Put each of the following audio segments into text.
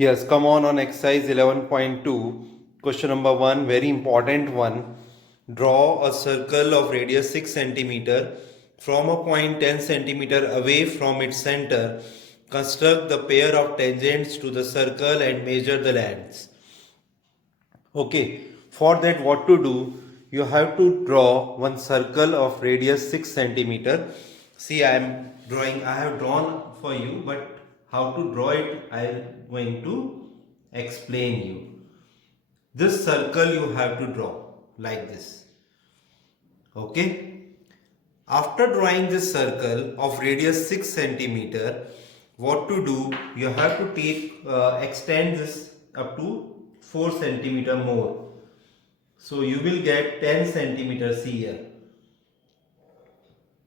Yes, come on exercise 11.2. Question number 1, very important one. Draw a circle of radius 6 centimeter from a point 10 centimeter away from its center. Construct the pair of tangents to the circle and measure the lengths. Okay, for that what to do? You have to draw one circle of radius 6 centimeter. See, I have drawn for you, but how to draw it, I am going to explain you. This circle you have to draw like this. Okay. After drawing this circle of radius 6 centimeter, what to do? You have to extend this up to 4 centimeter more. So you will get 10 centimeters here.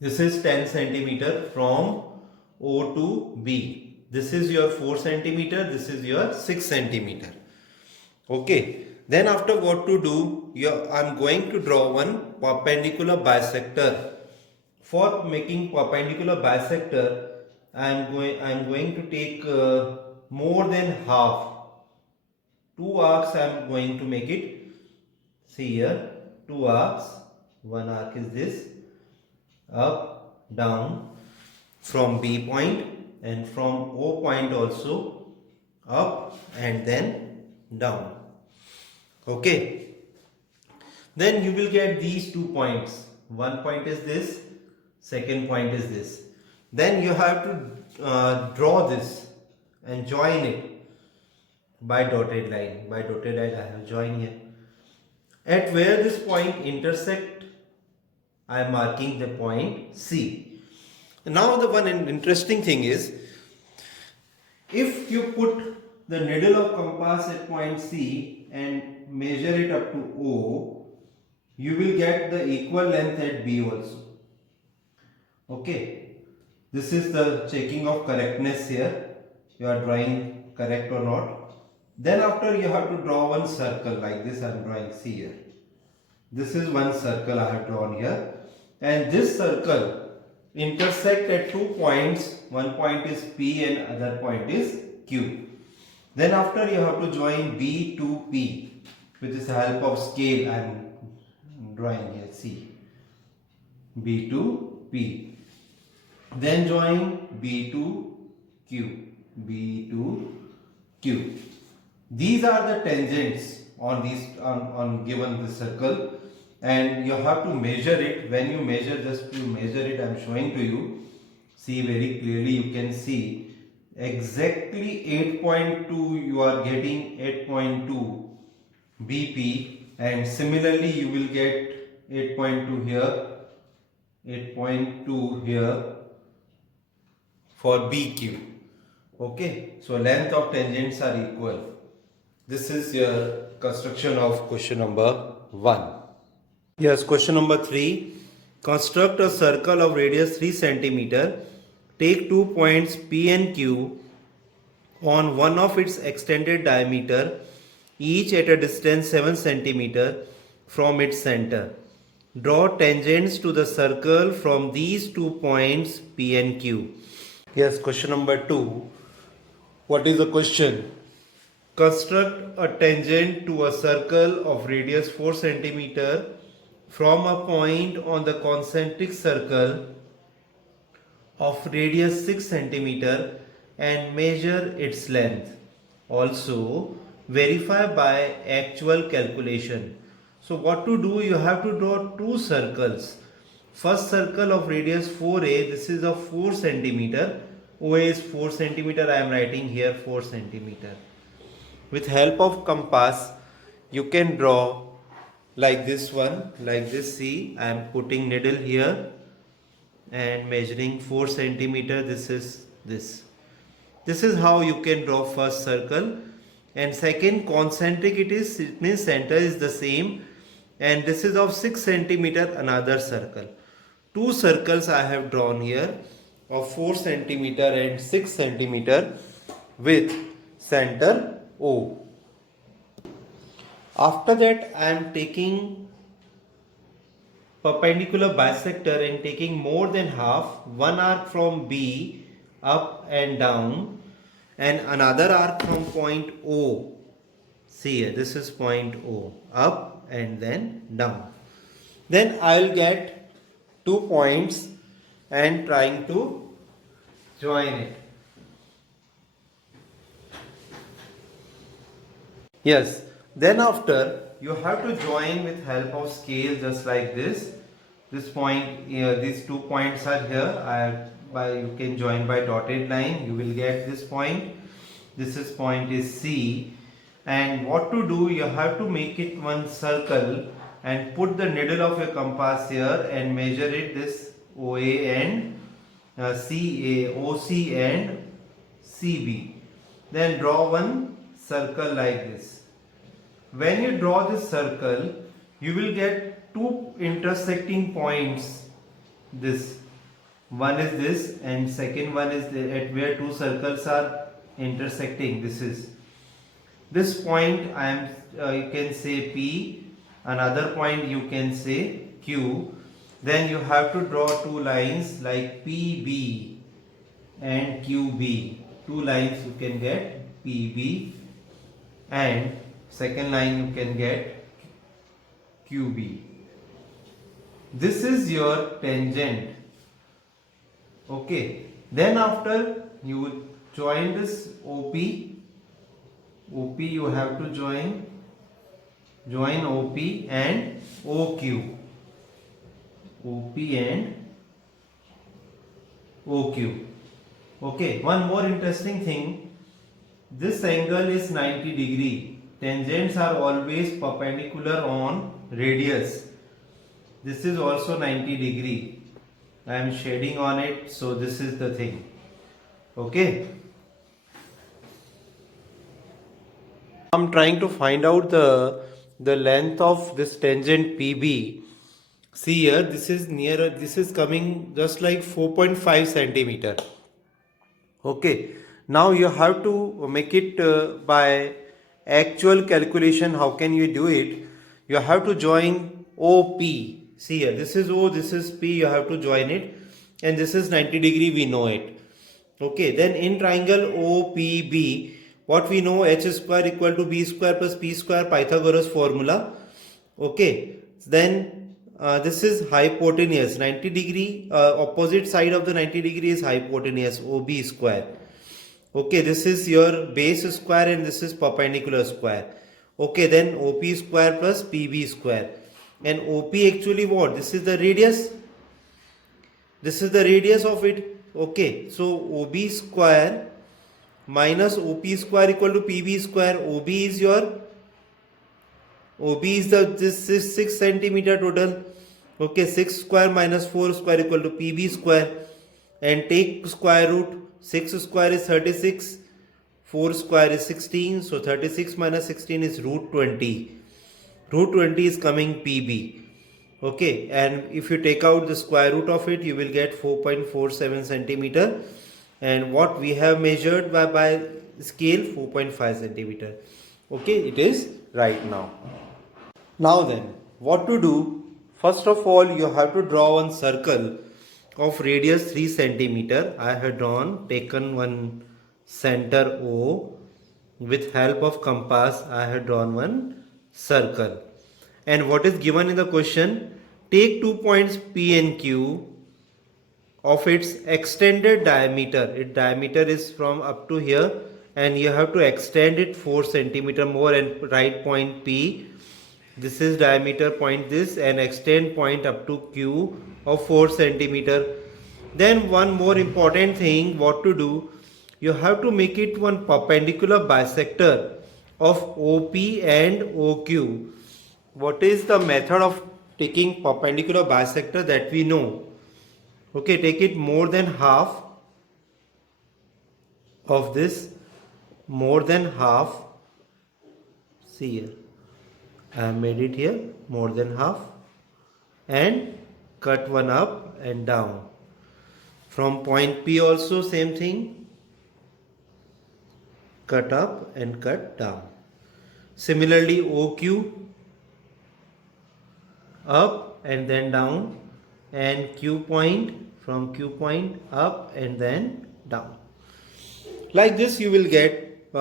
This is 10 centimeter from O to B. This is your 4 centimeter. This is your 6 centimeter. Okay. Then after what to do? I am going to draw one perpendicular bisector. For making perpendicular bisector, I am going to take more than half. Two arcs I am going to make it. See here, two arcs. One arc is this, up, down, from B point and from O point also, up and then down. Okay. Then you will get these 2 points. One point is this, second point is this. Then you have to draw this and join it by dotted line. By dotted line I have joined here. At where this point intersect, I am marking the point C. Now the one interesting thing is, if you put the needle of compass at point C and measure it up to O, you will get the equal length at B also. Okay. This is the checking of correctness here. You are drawing correct or not. Then after you have to draw one circle like this. I am drawing, see here. This is one circle I have drawn here. And this circle intersect at 2 points. One point is P and other point is Q. Then after you have to join B to P with the help of scale. I am drawing here, see. B to P. Then join B to Q. B to Q. These are the tangents on given the circle, and you have to measure it. When you measure, just to measure it, I am showing to you. See very clearly, you can see exactly 8.2. You are getting 8.2 BP, and similarly you will get 8.2 here, 8.2 here for BQ. Okay, so length of tangents are equal. This is your construction of question number 1. Yes, question number 3. Construct a circle of radius 3 centimeter. Take 2 points P and Q on one of its extended diameter, each at a distance 7 centimeter from its center. Draw tangents to the circle from these 2 points P and Q. Yes, question number 2. What is the question? Construct a tangent to a circle of radius 4 centimeter from a point on the concentric circle of radius 6 centimeter and measure its length. Also, verify by actual calculation. So what to do? You have to draw two circles. First circle of radius 4a, this is of 4 centimeter. OA is 4 centimeter. I am writing here 4 centimeter. With help of compass, you can draw like this one, like this. See, I am putting needle here and measuring 4 centimeter. This is this. This is how you can draw first circle. And second, concentric it means center is the same. And this is of 6 centimeter, another circle. Two circles I have drawn here of 4 centimeter and 6 centimeter with center O. After that, I am taking perpendicular bisector and taking more than half, one arc from B up and down, and another arc from point O. See here, this is point O, up and then down. Then I will get 2 points and trying to join it. Yes, then after you have to join with help of scale just like this. This point here, these 2 points are here. You can join by dotted line. You will get this point. This is point is C. And what to do? You have to make it one circle and put the needle of your compass here and measure it this OA and CA, OC and CB. Then draw one circle like this. When you draw this circle, you will get 2 intersecting points. This one is this and second one is at where 2 circles are intersecting. This point I am you can say P, another point you can say Q. Then you have to draw 2 lines like PB and QB. 2 lines you can get PB and second line you can get QB. This is your tangent. Okay. Then after you will join this OP. OP you have to join OP and OQ. OP and OQ. Okay. One more interesting thing. This angle is 90 degree. Tangents are always perpendicular on radius. This is also 90 degree. I am shading on it, so this is the thing. Okay. I'm trying to find out the length of this tangent PB. See here, this is nearer. This is coming just like 4.5 centimeter. Okay. Now you have to make it by actual calculation. How can you do it? You have to join OP. See here, this is O, this is P. You have to join it, and this is 90 degree. We know it. Okay. Then in triangle OPB, what we know, h square equal to b square plus p square, Pythagoras formula. Okay. Then this is hypotenuse. 90 degree, opposite side of the 90 degree is hypotenuse, OB square. Okay, this is your base square and this is perpendicular square. Okay, then OP square plus PB square. And OP actually what? This is the radius. This is the radius of it. Okay, so OB square minus OP square equal to PB square. OB is this is 6 centimeter total. Okay, 6 square minus 4 square equal to PB square. And take square root. 6 square is 36, 4 square is 16, so 36 minus 16 is root 20. Root 20 is coming PB. Okay, and if you take out the square root of it, you will get 4.47 centimeter. And what we have measured by scale, 4.5 centimeter. Okay, it is right now. Now then, what to do? First of all, you have to draw one circle of radius 3 centimeter. I have taken one center O. With help of compass, I have drawn one circle. And what is given in the question? Take 2 points P and Q of its extended diameter. Its diameter is from up to here, and you have to extend it 4 centimeter more and write point P. This is diameter point this, and extend point up to Q of 4 centimeter. Then one more important thing, what to do? You have to make it one perpendicular bisector of OP and OQ. What is the method of taking perpendicular bisector that we know? Okay, take it more than half of this, more than half. See here, I have made it here more than half, and cut one up and down. From point P also same thing, cut up and cut down. Similarly OQ, up and then down, and Q point, from Q point up and then down. Like this you will get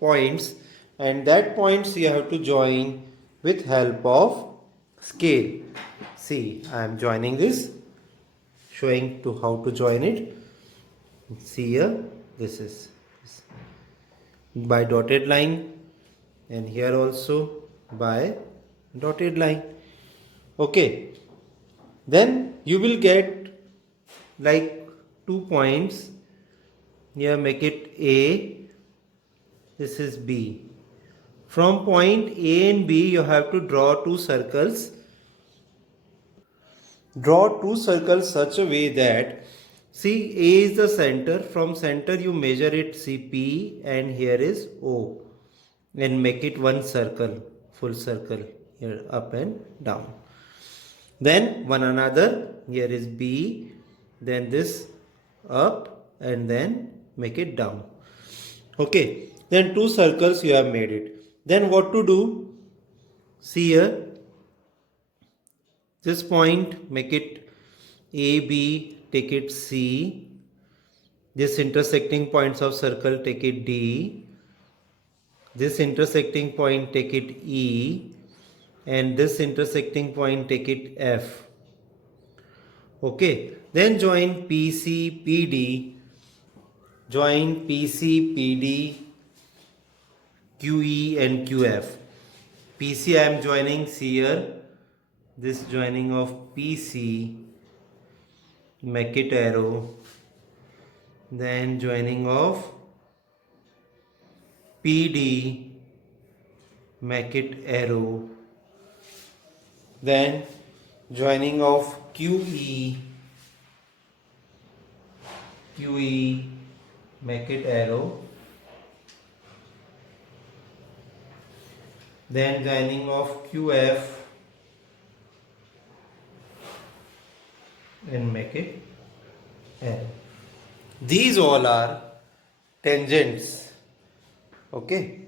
points, and that points you have to join with help of scale. See, I am joining this, showing to how to join it. See here, this is by dotted line, and here also by dotted line. Okay, then you will get like 2 points here. Make it A, this is B. From point A and B you have to draw two circles. Draw two circles such a way that, see, A is the center. From center you measure it, see P, and here is O, and make it one circle, full circle here, up and down. Then one another, here is B, then this up, and then make it down. Okay, then two circles you have made it. Then what to do? See here, this point, make it A, B, take it C. This intersecting points of circle, take it D. This intersecting point, take it E. And this intersecting point, take it F. Okay, then join PC, PD. Join PC, PD, QE and QF. PC I am joining, see here, this joining of PC, make it arrow, then joining of PD, make it arrow, then joining of QE, make it arrow, then joining of QF and make it arrow. These all are tangents. Okay.